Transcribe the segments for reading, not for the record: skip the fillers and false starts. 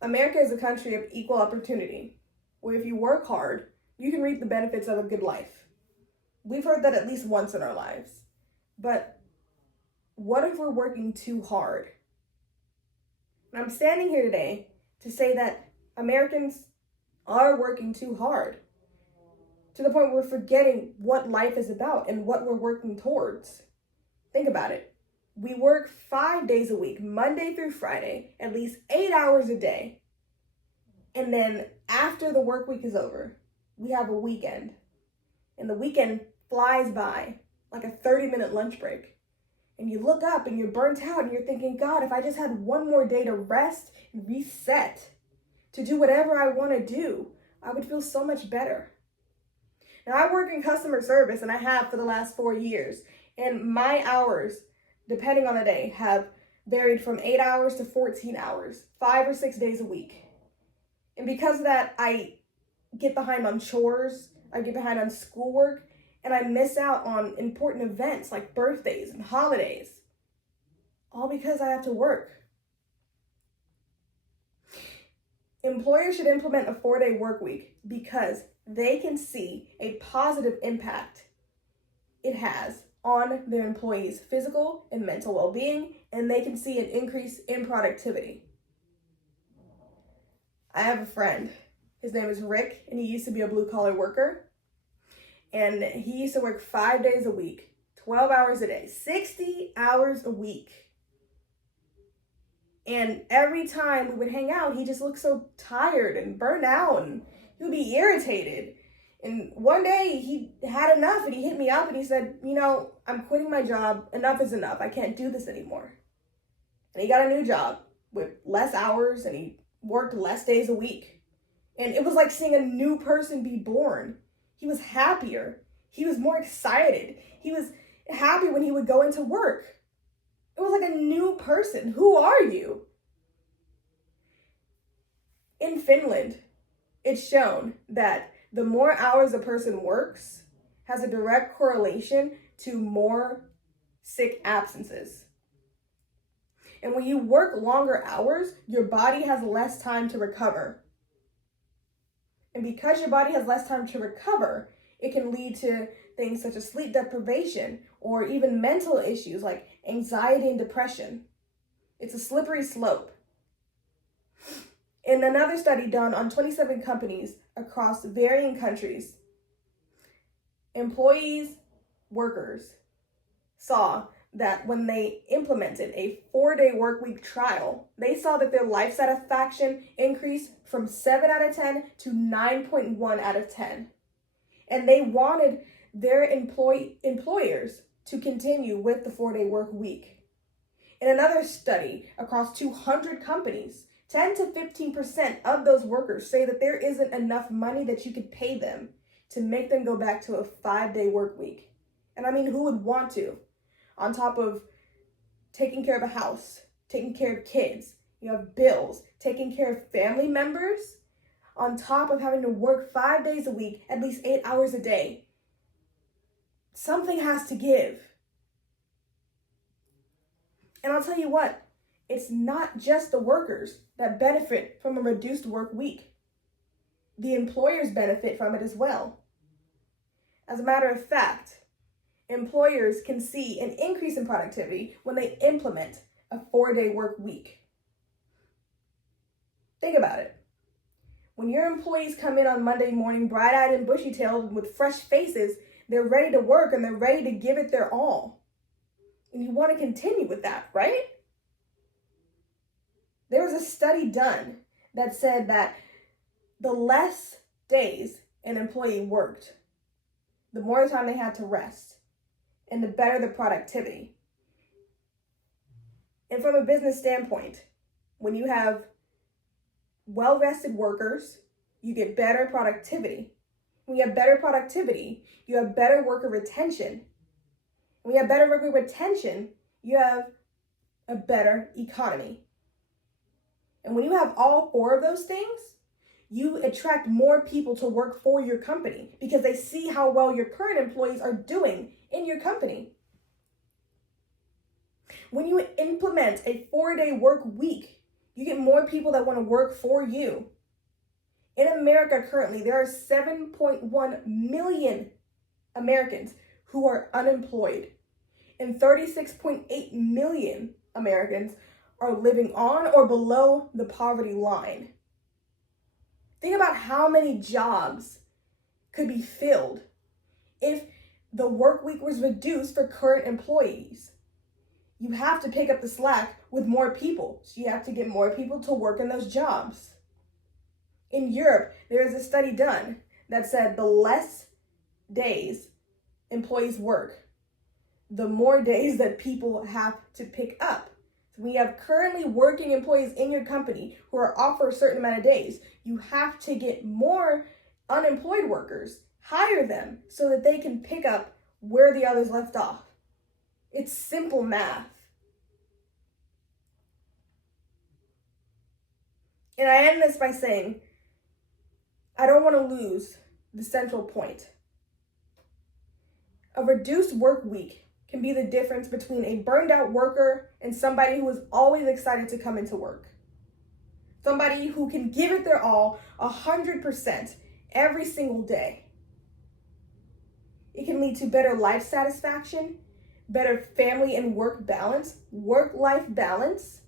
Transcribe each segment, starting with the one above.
America is a country of equal opportunity, where if you work hard, you can reap the benefits of a good life. We've heard that at least once in our lives. But what if we're working too hard? And I'm standing here today to say that Americans are working too hard, to the point where we're forgetting what life is about and what we're working towards. Think about it. We work 5 days a week, Monday through Friday, at least 8 hours a day. And then after the work week is over, we have a weekend. And the weekend flies by like a 30-minute lunch break. And you look up and you're burnt out and you're thinking, God, if I just had one more day to rest and reset, to do whatever I want to do, I would feel so much better. Now, I work in customer service, and I have for the last 4 years. And my hours, depending on the day, have varied from 8 hours to 14 hours, 5 or 6 days a week. And because of that, I get behind on chores, I get behind on schoolwork, and I miss out on important events like birthdays and holidays, all because I have to work. Employers should implement a 4-day work week because they can see a positive impact it has on their employees' physical and mental well-being, and they can see an increase in productivity. I have a friend. His name is Rick, and he used to be a blue-collar worker. And he used to work 5 days a week, 12 hours a day, 60 hours a week. And every time we would hang out, he just looked so tired and burned out, and he would be irritated. And one day he had enough, and he hit me up and he said, I'm quitting my job. Enough is enough. I can't do this anymore. And he got a new job with less hours, and he worked less days a week. And it was like seeing a new person be born. He was happier. He was more excited. He was happy when he would go into work. It was like a new person. Who are you? In Finland, it's shown that the more hours a person works has a direct correlation to more sick absences. And when you work longer hours, your body has less time to recover. And because your body has less time to recover, it can lead to things such as sleep deprivation or even mental issues like anxiety and depression. It's a slippery slope. In another study done on 27 companies across varying countries, workers saw that when they implemented a 4-day work week trial, they saw that their life satisfaction increased from 7 out of 10 to 9.1 out of 10. And they wanted their employers to continue with the 4-day work week. In another study across 200 companies, 10 to 15% of those workers say that there isn't enough money that you could pay them to make them go back to a 5-day work week. And I mean, who would want to? On top of taking care of a house, taking care of kids, you have bills, taking care of family members, on top of having to work 5 days a week, at least 8 hours a day. Something has to give. And I'll tell you what, it's not just the workers that benefit from a reduced work week. The employers benefit from it as well. As a matter of fact, employers can see an increase in productivity when they implement a 4-day work week. Think about it. When your employees come in on Monday morning, bright-eyed and bushy-tailed with fresh faces, they're ready to work and they're ready to give it their all. And you want to continue with that, right? There was a study done that said that the less days an employee worked, the more time they had to rest, and the better the productivity. And from a business standpoint, when you have well-rested workers, you get better productivity. When you have better productivity, you have better worker retention. When you have better worker retention, you have a better economy. And when you have all 4 of those things, you attract more people to work for your company because they see how well your current employees are doing in your company. When you implement a 4-day work week, You get more people that want to work for you. In America currently, there are 7.1 million Americans who are unemployed, and 36.8 million Americans are living on or below the poverty line. Think about how many jobs could be filled if the work week was reduced for current employees. You have to pick up the slack with more people, so you have to get more people to work in those jobs. In Europe, there is a study done that said the less days employees work, the more days that people have to pick up. So when you have currently working employees in your company who are offered a certain amount of days, you have to get more unemployed workers, hire them so that they can pick up where the others left off. It's simple math. And I end this by saying, I don't want to lose the central point. A reduced work week can be the difference between a burned out worker and somebody who is always excited to come into work. Somebody who can give it their all 100% every single day. It can lead to better life satisfaction, better family and work balance, work-life balance.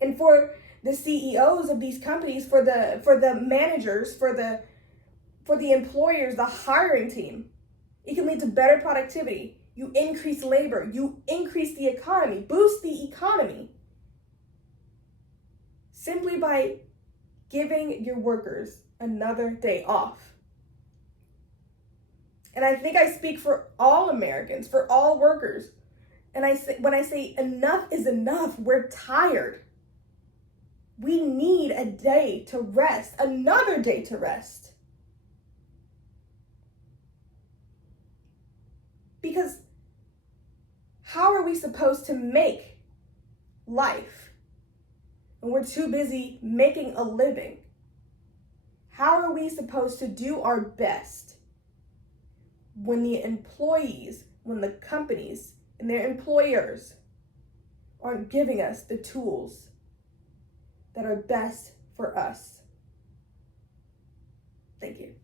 And for the CEOs of these companies, for the managers, for the employers, the hiring team, it can lead to better productivity. You increase labor, you increase the economy, boost the economy, simply by giving your workers another day off. And I think I speak for all Americans, for all workers. And when I say enough is enough, we're tired. We need a day to rest, another day to rest. Because how are we supposed to make life when we're too busy making a living? How are we supposed to do our best when the employees, when the companies and their employers aren't giving us the tools that are best for us? Thank you.